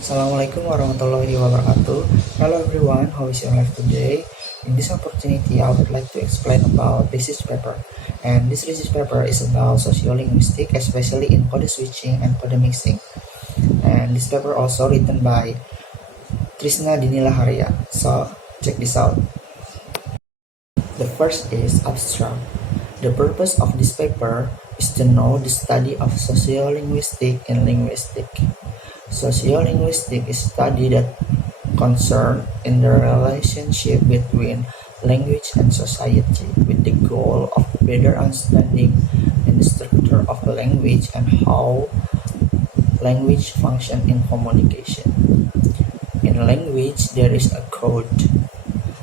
Assalamualaikum warahmatullahi wabarakatuh. Hello everyone, how is your life today? In this opportunity, I would like to explain about thesis paper. And this thesis paper is about sociolinguistics, especially in code switching and code mixing. And this paper also written by Trisna Dinilaharia. So check this out. The first is abstract. The purpose of this paper is to know the study of sociolinguistics in linguistics. Sociolinguistics is study that concern in the relationship between language and society with the goal of better understanding in the structure of a language and how language function in communication. In language, there is a code.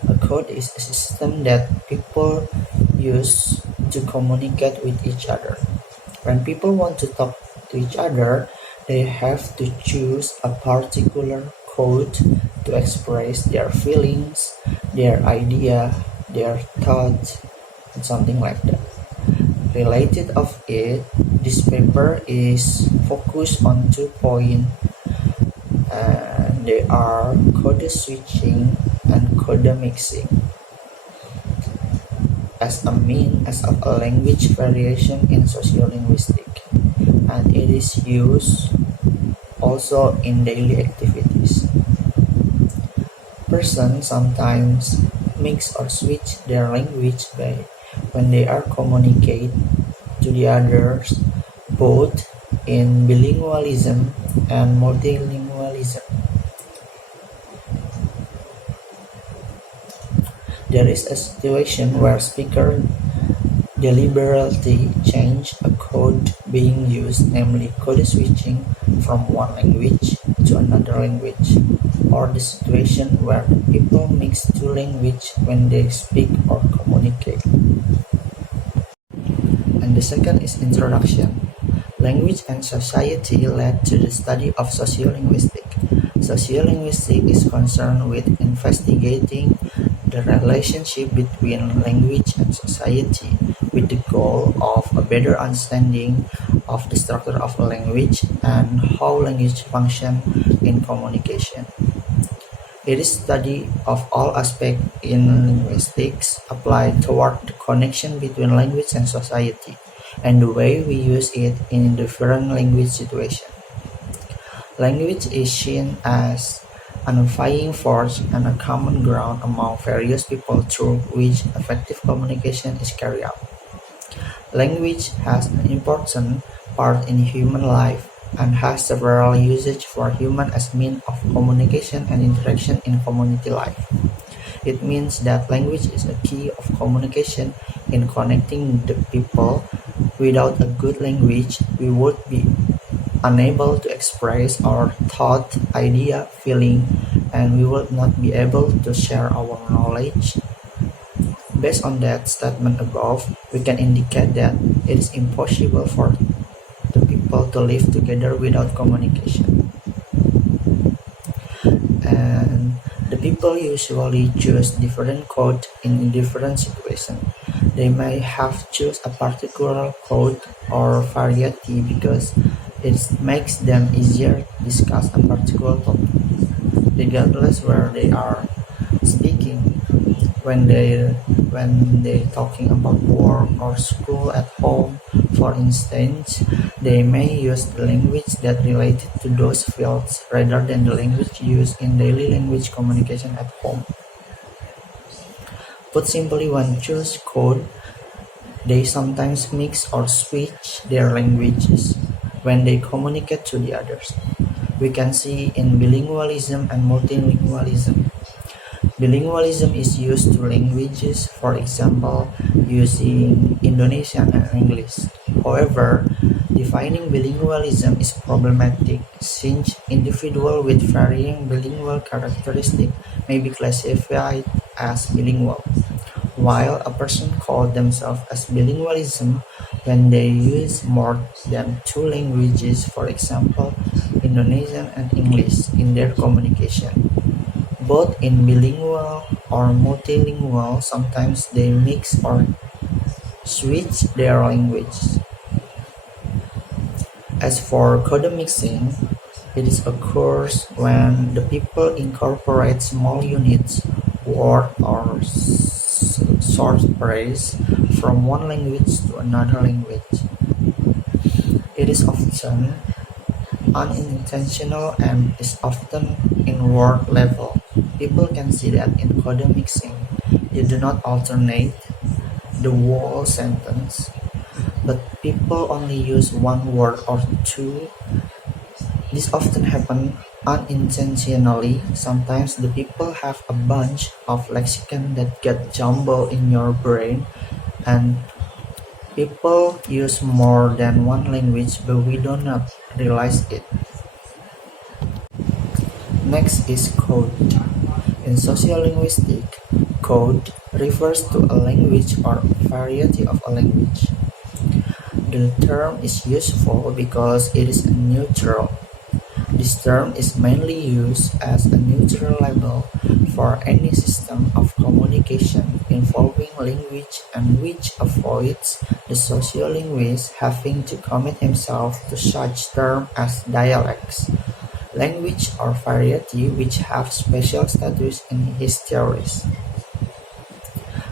A code is a system that people use to communicate with each other. When people want to talk to each other, they have to choose a particular code to express their feelings, their idea, their thoughts, and something like that. Related of it, this paper is focused on 2 points, and they are code switching and code mixing as a means of a language variation in sociolinguistics, and it is used also in daily activities. Persons sometimes mix or switch their language by when they are communicate to the others, both in bilingualism and multilingualism. There is a situation where speaker deliberately change a code being used, namely code switching from one language to another language, or the situation where people mix two languages when they speak or communicate. And the second is introduction. Language and society led to the study of sociolinguistics. Sociolinguistics is concerned with investigating the relationship between language and society with the goal of a better understanding of the structure of a language and how language function in communication. It is study of all aspects in linguistics applied toward the connection between language and society and the way we use it in different language situations. Language is seen as an unifying force and a common ground among various people through which effective communication is carried out. Language has an important part in human life and has several usages for humans as means of communication and interaction in community life. It means that language is a key of communication in connecting the people. Without a good language, we would be unable to express our thought, idea, feeling, and we would not be able to share our knowledge. Based on that statement above, we can indicate that it is impossible for the people to live together without communication. And the people usually choose different code in different situations. They may have choose a particular code or variety because it makes them easier to discuss a particular topic, regardless where they are speaking. When they talking about work or school at home, for instance, they may use the language that related to those fields rather than the language used in daily language communication at home. Put simply, when choose code, they sometimes mix or switch their languages when they communicate to the others. We can see in bilingualism and multilingualism. Bilingualism is used to languages, for example, using Indonesian and English. However, defining bilingualism is problematic since individuals with varying bilingual characteristics may be classified as bilingual, while a person calls themselves as bilingualism when they use more than two languages, for example, Indonesian and English, in their communication. Both in bilingual or multilingual, sometimes they mix or switch their language. As for code mixing, It is occurs when the people incorporate small units, word or short phrase from one language to another language. It is often unintentional and is often in word level. People can see that in code mixing. You do not alternate the whole sentence, but people only use one word or two. This often happens unintentionally. Sometimes the people have a bunch of lexicon that get jumbled in your brain, and people use more than one language, but we do not realize it. Next is code. In sociolinguistics, code refers to a language or variety of a language. The term is useful because it is neutral. This term is mainly used as a neutral label for any system of communication involving language and which avoids the sociolinguist having to commit himself to such terms as dialects, language or variety which have special status in his theories.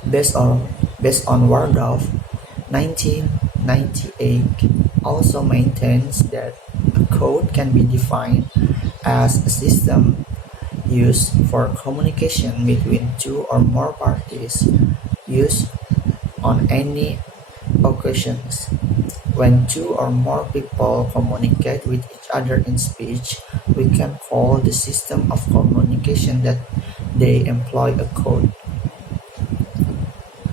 Based on Wardorf, 1998 also maintains that a code can be defined as a system used for communication between two or more parties used on any occasions. When two or more people communicate with each other in speech, we can call the system of communication that they employ a code.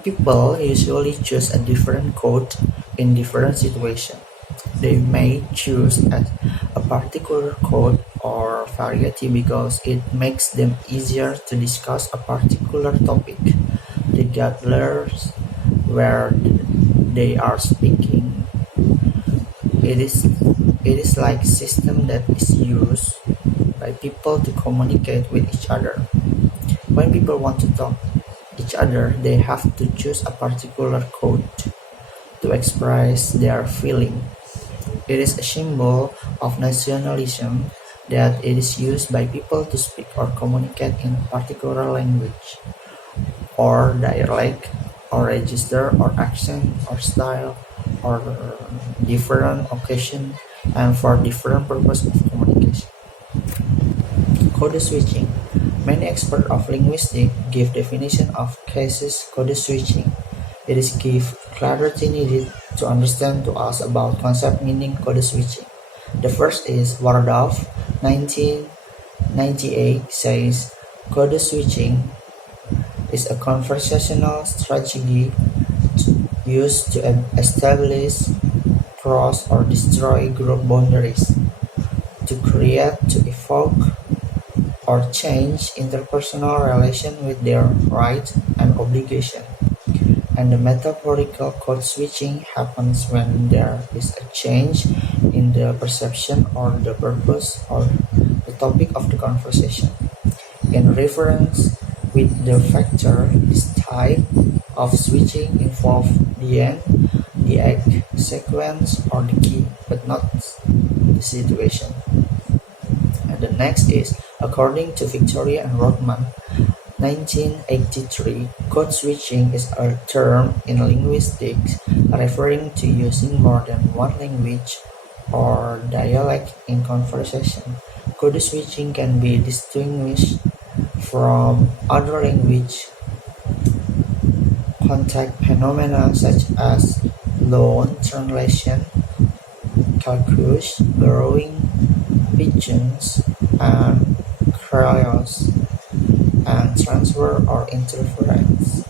People usually choose a different code in different situations. They may choose a particular code or variety because it makes them easier to discuss a particular topic, regardless where they are speaking. It is like a system that is used by people to communicate with each other. When people want to talk each other, they have to choose a particular code to express their feeling. It is a symbol of nationalism that it is used by people to speak or communicate in a particular language, or dialect, or register, or accent, or style, or different occasion, and for different purpose of communication. Code switching. Many experts of linguistics give definition of cases code switching. It is give clarity needed to understand to us about concept meaning code switching. The first is Wardorf, 1998 says code switching is a conversational strategy used to establish, cross or destroy group boundaries, to create, to evoke, or change interpersonal relation with their rights and obligation. And the metaphorical code switching happens when there is a change in the perception or the purpose or the topic of the conversation. In reference with the factor, this type of switching involves the end, the act, sequence, or the key, but not the situation. And the next is, according to Victoria and Rodman, 1983, code switching is a term in linguistics referring to using more than one language or dialect in conversation. Code switching can be distinguished from other language contact phenomena such as loan translation, calculus, borrowing, pigeons, and cryos, and transfer or interference.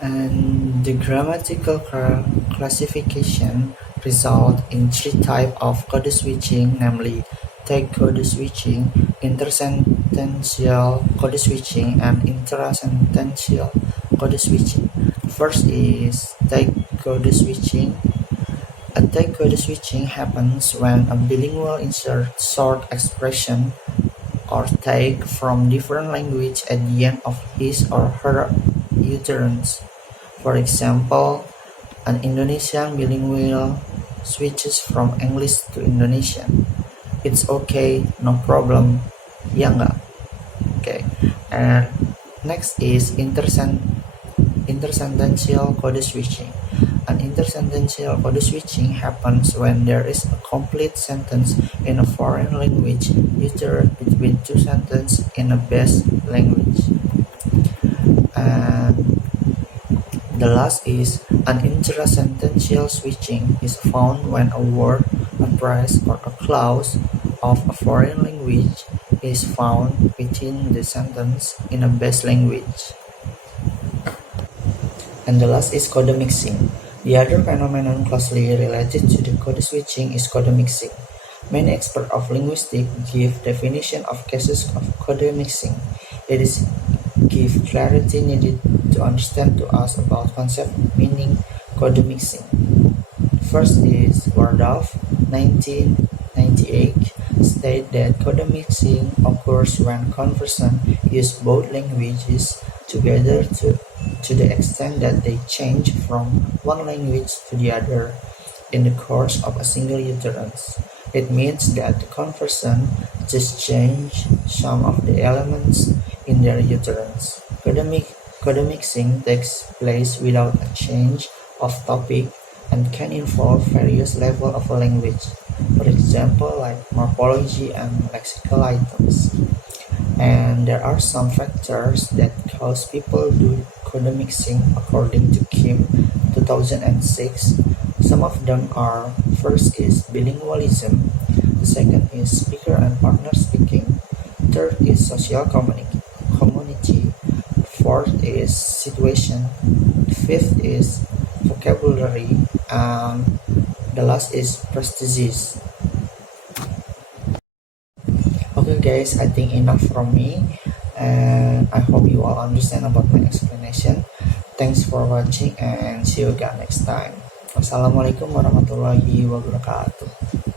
And the grammatical classification results in three types of code switching, namely tag code switching, intersentential code switching, and intrasentential code switching. First is tag code switching. A tag code switching happens when a bilingual inserts short expression or tag from different language at the end of his or her utterance. For example, an Indonesian bilingual switches from English to Indonesian. It's okay, no problem. Ya nggak? Okay. And next is intersentential code switching. An intersentential code switching happens when there is a complete sentence in a foreign language uttered between two sentences in a base language. And the last is an intersentential switching is found when a word, a phrase, or a clause of a foreign language is found within the sentence in a base language. And the last is code mixing. The other phenomenon closely related to the code switching is code mixing. Many experts of linguistics give definition of cases of code mixing. It is give clarity needed to understand to us about concept meaning code mixing. First is Wardorf, 1998, state that code mixing occurs when conversants use both languages together to the extent that they change from one language to the other in the course of a single utterance. It means that the conversant just change some of the elements in their utterance. Code mixing takes place without a change of topic and can involve various levels of a language, for example like morphology and lexical items. And there are some factors that cause people do code mixing according to Kim 2006. Some of them are: first is bilingualism, the second is speaker and partner speaking, third is social community, fourth is situation, fifth is vocabulary, and the last is prestige. Okay guys, I think enough from me, and I hope you all understand about my explanation. Thanks for watching and see you again next time. Wassalamualaikum warahmatullahi wabarakatuh.